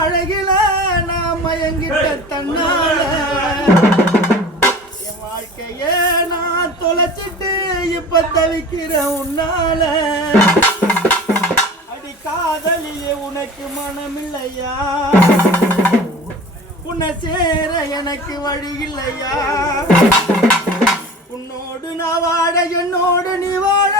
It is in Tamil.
அழகில நான் மயங்கிட்ட தன்னால என் வாழ்க்கையே நான் தொலைச்சிட்டு இப்ப தவிக்கிற உன்னால அடி காதலிலே உனக்கு மனமில்லையா உன்னை சேர எனக்கு வழி இல்லையா உன்னோடு நான் வாழ என்னோடு நீ வாழ